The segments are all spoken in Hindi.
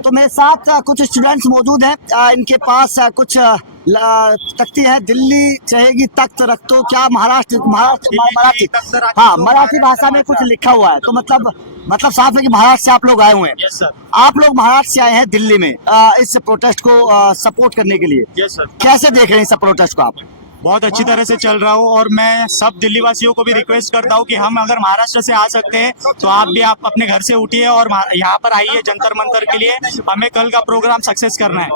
तो मेरे साथ कुछ स्टूडेंट्स मौजूद हैं। इनके पास कुछ तख्ती है। दिल्ली चाहेगी तख्त रख दो, क्या महाराष्ट्र मराठी, हाँ मराठी भाषा में कुछ लिखा हुआ है। तो मतलब साफ है कि महाराष्ट्र से आप लोग आए हुए हैं। Yes sir. आप लोग महाराष्ट्र से आए हैं दिल्ली में इस प्रोटेस्ट को सपोर्ट करने के लिए। Yes sir. कैसे देख रहे हैं इस प्रोटेस्ट को आप? बहुत अच्छी तरह से चल रहा हूँ और मैं सब दिल्ली वासियों को भी रिक्वेस्ट करता हूँ कि हम अगर महाराष्ट्र से आ सकते हैं तो आप अपने घर से उठिए और यहाँ पर आइए जंतर मंतर के लिए। हमें कल का प्रोग्राम सक्सेस करना है।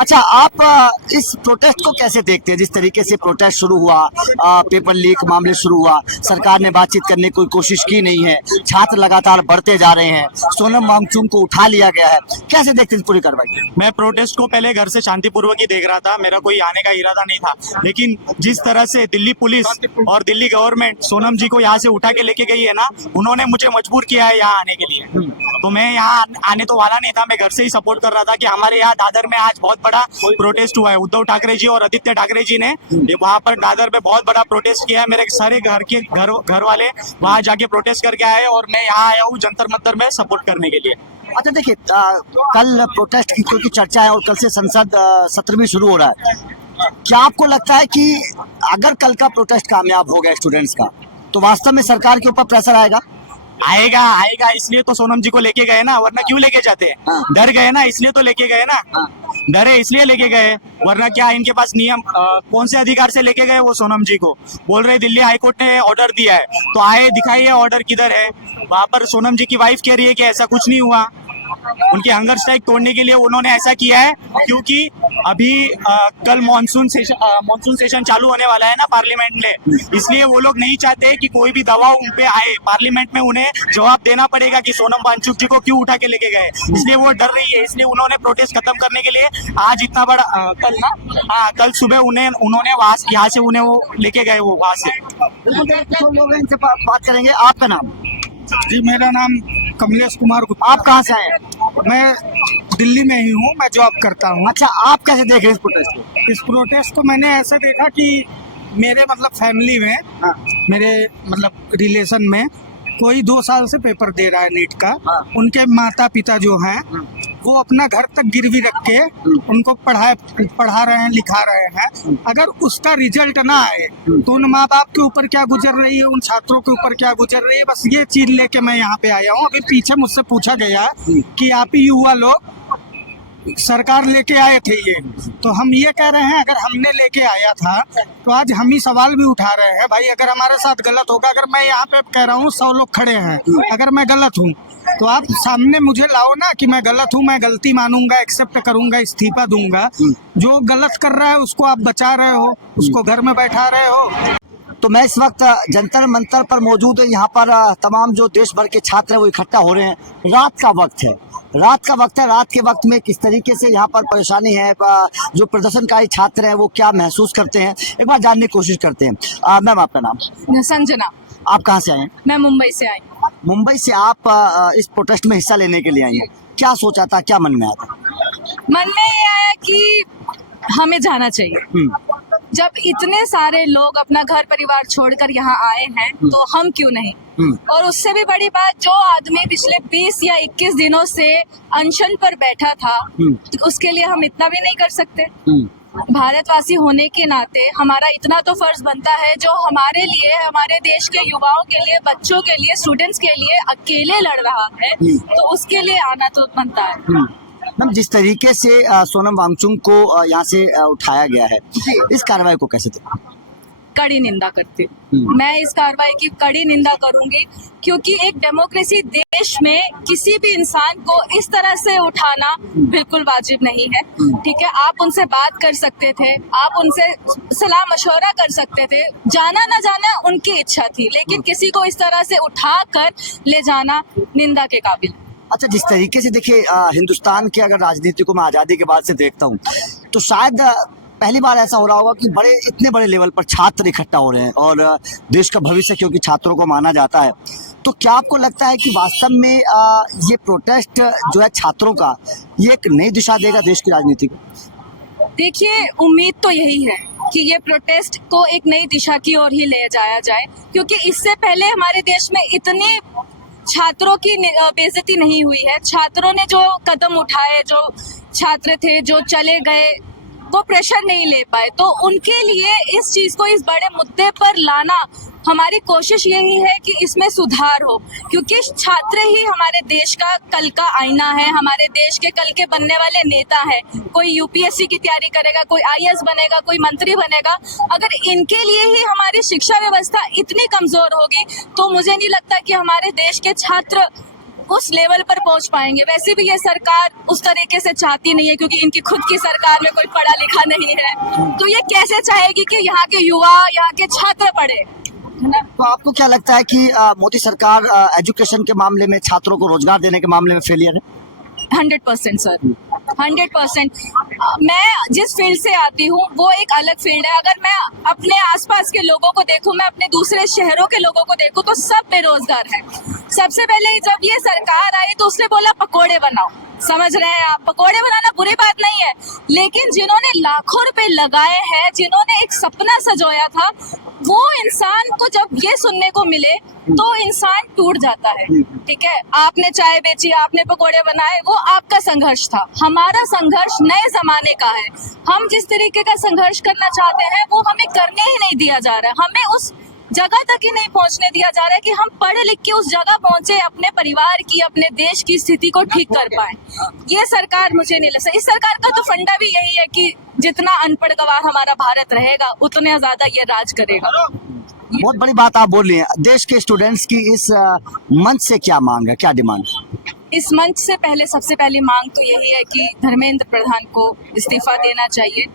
अच्छा, आप इस प्रोटेस्ट को कैसे देखते हैं? जिस तरीके से प्रोटेस्ट शुरू हुआ, पेपर लीक मामले शुरू हुआ, सरकार ने बातचीत करने की कोई कोशिश की नहीं है, छात्र लगातार बढ़ते जा रहे हैं, सोनम वांगचुक को उठा लिया गया है, कैसे देखते हैं इस पूरी कार्रवाई? मैं प्रोटेस्ट को पहले घर से शांतिपूर्वक ही देख रहा था, मेरा कोई आने का इरादा नहीं था, लेकिन जिस तरह से दिल्ली पुलिस और दिल्ली गवर्नमेंट सोनम जी को यहाँ से उठा के लेके गई है ना, उन्होंने मुझे मजबूर किया है यहाँ आने के लिए। तो मैं यहाँ आने तो वाला नहीं था, मैं घर से ही सपोर्ट कर रहा था कि हमारे यहाँ दादर में आज बहुत बड़ा प्रोटेस्ट हुआ है। उद्धव ठाकरे जी और आदित्य ठाकरे जी ने वहाँ पर दादर में बहुत बड़ा प्रोटेस्ट किया है। मेरे सारे घर वाले वहाँ जाके प्रोटेस्ट करके आए और मैं यहाँ आया हूँ जंतर मंतर में सपोर्ट करने के लिए। अच्छा देखिए, कल प्रोटेस्ट की क्योंकि चर्चा है और कल से संसद सत्र भी शुरू हो रहा है, क्या आपको लगता है कि अगर कल का प्रोटेस्ट कामयाब हो गया स्टूडेंट्स का, तो वास्तव में सरकार के ऊपर प्रेशर आएगा? आएगा, इसलिए तो सोनम जी को लेके गए ना, वरना क्यों लेके जाते हैं? हाँ। डर गए ना, इसलिए तो लेके गए ना। हाँ। डरे इसलिए लेके गए, वरना क्या इनके पास नियम कौन से अधिकार से लेके गए? वो सोनम जी को बोल रहे दिल्ली हाईकोर्ट ने ऑर्डर दिया है, तो आए दिखाइए ऑर्डर किधर है। वहां पर सोनम जी की वाइफ कह रही है कि ऐसा कुछ नहीं हुआ। उनकी हंगर स्ट्राइक तोड़ने के लिए उन्होंने ऐसा किया है क्योंकि अभी कल मॉनसून सेशन चालू होने वाला है ना पार्लियामेंट में, इसलिए वो लोग नहीं चाहते कि कोई भी दबाव उन पे आए। पार्लियामेंट में उन्हें जवाब देना पड़ेगा कि सोनम वांगचुक जी को क्यों उठा के लेके गए, इसलिए वो डर रही है। इसलिए उन्होंने प्रोटेस्ट खत्म करने के लिए आज इतना बड़ा कल सुबह उन्होंने यहाँ से उन्हें वो लेके गए, वो वहां से। तो लोग इनसे बात करेंगे। आपका नाम? जी, मेरा नाम कमलेश कुमार गुप्ता। आप कहाँ से आए हैं? मैं दिल्ली में ही हूँ, मैं जॉब करता हूँ। अच्छा, आप कैसे देख रहे हैं इस प्रोटेस्ट को? इस प्रोटेस्ट को मैंने ऐसे देखा कि मेरे फैमिली में, हाँ। मेरे रिलेशन में कोई 2 साल से पेपर दे रहा है नीट का। हाँ। उनके माता पिता जो हैं वो अपना घर तक गिरवी रख के उनको पढ़ा रहे हैं, लिखा रहे हैं। अगर उसका रिजल्ट ना आए तो उन माँ बाप के ऊपर क्या गुजर रही है, उन छात्रों के ऊपर क्या गुजर रही है, बस ये चीज लेके मैं यहाँ पे आया हूँ। अभी पीछे मुझसे पूछा गया कि आप ही युवा लोग सरकार लेके आए थे ये, तो हम ये कह रहे हैं अगर हमने लेके आया था तो आज हम ही सवाल भी उठा रहे हैं। भाई अगर हमारे साथ गलत होगा, अगर मैं यहाँ पे कह रहा हूँ 100 लोग खड़े हैं, अगर मैं गलत हूँ तो आप सामने मुझे लाओ ना कि मैं गलत हूँ, मैं गलती मानूंगा, एक्सेप्ट करूंगा, इस्तीफा दूंगा। जो गलत कर रहा है उसको आप बचा रहे हो, उसको घर में बैठा रहे हो। तो मैं इस वक्त जंतर मंतर पर मौजूद है। यहाँ पर तमाम जो देश भर के छात्र हैं वो इकट्ठा हो रहे हैं। रात का वक्त है। रात के वक्त में किस तरीके से यहाँ पर परेशानी है, जो प्रदर्शनकारी छात्र हैं वो क्या महसूस करते हैं, एक बार जानने की कोशिश करते हैं। मैम, आपका नाम? संजना। आप कहाँ से आए हैं? मैं मुंबई से आई। मुंबई से आप इस प्रोटेस्ट में हिस्सा लेने के लिए आई हैं। क्या सोचा था, क्या मन में आया था? मन में ये आया कि हमें जाना चाहिए। जब इतने सारे लोग अपना घर परिवार छोड़कर यहाँ आए हैं तो हम क्यों नहीं। और उससे भी बड़ी बात, जो आदमी पिछले 20 या 21 दिनों से अनशन पर बैठा था, उसके लिए हम इतना भी नहीं कर सकते? भारतवासी होने के नाते हमारा इतना तो फर्ज बनता है, जो हमारे लिए, हमारे देश के युवाओं के लिए, बच्चों के लिए, स्टूडेंट्स के लिए अकेले लड़ रहा है, तो उसके लिए आना तो बनता है। मैम, जिस तरीके से सोनम वांगचुक को यहाँ से उठाया गया है, इस कार्रवाई को कैसे देखते हैं? कड़ी निंदा करती हूँ। मैं इस कार्रवाई की कड़ी निंदा करूंगी, क्योंकि एक डेमोक्रेसी देश में किसी भी इंसान को इस तरह से उठाना बिल्कुल वाजिब नहीं है। ठीक है, आप उनसे बात कर सकते थे, आप उनसे सलाह मशवरा कर सकते थे, जाना ना जाना उनकी इच्छा थी, लेकिन किसी को इस तरह से उठा कर ले जाना निंदा के काबिल। अच्छा, जिस तरीके से देखिए, हिंदुस्तान की अगर राजनीति को मैं आज़ादी के बाद से देखता हूँ तो शायद पहली बार ऐसा हो रहा होगा कि इतने बड़े लेवल पर छात्र इकट्ठा हो रहे हैं और देश का भविष्य क्योंकि छात्रों को माना जाता है। तो क्या आपको लगता है कि वास्तव में ये प्रोटेस्ट जो है छात्रों का, ये एक नई दिशा देगा देश की राजनीति को? देखिए, उम्मीद तो यही है कि ये प्रोटेस्ट को एक नई दिशा की ओर ही ले जाया जाए, क्योंकि इससे पहले हमारे देश में इतनी छात्रों की बेइज्जती नहीं हुई है। छात्रों ने जो कदम उठाए, जो छात्र थे जो चले गए, वो प्रेशर नहीं ले पाए, तो उनके लिए इस चीज को, इस बड़े मुद्दे पर लाना, हमारी कोशिश यही है कि इसमें सुधार हो, क्योंकि छात्र ही हमारे देश का कल का आईना है, हमारे देश के कल के बनने वाले नेता है। कोई यूपीएससी की तैयारी करेगा, कोई आईएएस बनेगा, कोई मंत्री बनेगा। अगर इनके लिए ही हमारी शिक्षा व्यवस्था इतनी कमजोर होगी तो मुझे नहीं लगता कि हमारे देश के छात्र उस लेवल पर पहुंच पाएंगे। वैसे भी ये सरकार उस तरीके से चाहती नहीं है, क्योंकि इनकी खुद की सरकार में कोई पढ़ा लिखा नहीं है, तो ये कैसे चाहेगी कि यहाँ के युवा, यहाँ के छात्र पढ़े, है ना? तो आपको क्या लगता है कि मोदी सरकार एजुकेशन के मामले में, छात्रों को रोजगार देने के मामले में फेलियर है? 100% सर, 100%। मैं जिस फील्ड से आती हूँ वो एक अलग फील्ड है। अगर मैं अपने आसपास के लोगों को देखूं, मैं अपने दूसरे शहरों के लोगों को देखूं, तो सब बेरोजगार हैं। सबसे पहले जब ये सरकार आई तो उसने बोला पकोड़े बनाओ, समझ रहे हैं आप? पकोड़े बनाना बुरी बात नहीं है, लेकिन जिन्होंने लाखों रुपए लगाए हैं, जिन्होंने एक सपना सजोया था, वो इंसान को जब ये सुनने को मिले तो इंसान टूट जाता है। ठीक है, आपने चाय बेची, आपने पकोड़े बनाए, वो आपका संघर्ष था। हमारा संघर्ष नए जमाने का है। हम जिस तरीके का संघर्ष करना चाहते हैं वो हमें करने ही नहीं दिया जा रहा है। हमें उस जगह तक ही नहीं पहुंचने दिया जा रहा है कि हम पढ़ लिख के उस जगह पहुंचे, अपने परिवार की, अपने देश की स्थिति को ठीक कर पाए। ये सरकार मुझे नहीं लगता। इस सरकार का तो फंडा भी यही है कि जितना अनपढ़ गवार हमारा भारत रहेगा उतने ज्यादा ये राज करेगा। बहुत बड़ी बात आप बोल रही हैं। देश के स्टूडेंट्स की इस मंच से क्या मांग है, क्या डिमांड? इस मंच से पहले सबसे पहली मांग तो यही है कि धर्मेंद्र प्रधान को इस्तीफा देना चाहिए।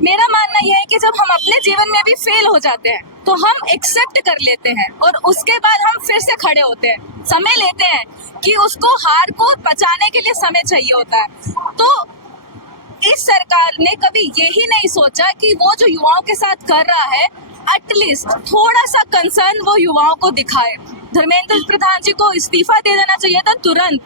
मेरा मानना यह है कि जब हम अपने जीवन में भी फेल हो जाते हैं तो हम एक्सेप्ट कर लेते हैं और उसके बाद हम फिर से खड़े होते हैं। समय लेते हैं कि उसको, हार को पचाने के लिए समय चाहिए होता है। तो इस सरकार ने कभी यही नहीं सोचा कि वो जो युवाओं के साथ कर रहा है, एटलीस्ट थोड़ा सा कंसर्न वो युवाओं को दिखाए। धर्मेंद्र प्रधान जी को इस्तीफा दे देना चाहिए था तुरंत।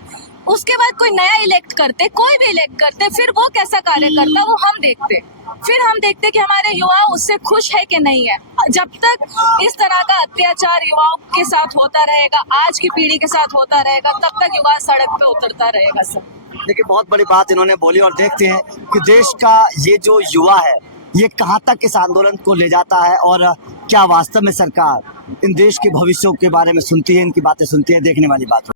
उसके बाद कोई नया इलेक्ट करते, कोई भी इलेक्ट करते, फिर वो कैसा कार्य करता वो हम देखते। फिर हम देखते कि हमारे युवा उससे खुश है कि नहीं है। जब तक इस तरह का अत्याचार युवाओं के साथ होता रहेगा, आज की पीढ़ी के साथ होता रहेगा, तब तक युवा सड़क पे उतरता रहेगा। सर देखिए, बहुत बड़ी बात इन्होंने बोली और देखते हैं कि देश का ये जो युवा है ये कहाँ तक इस आंदोलन को ले जाता है और क्या वास्तव में सरकार इन देश के भविष्यों के बारे में सुनती है, इनकी बातें सुनती है। देखने वाली बात है।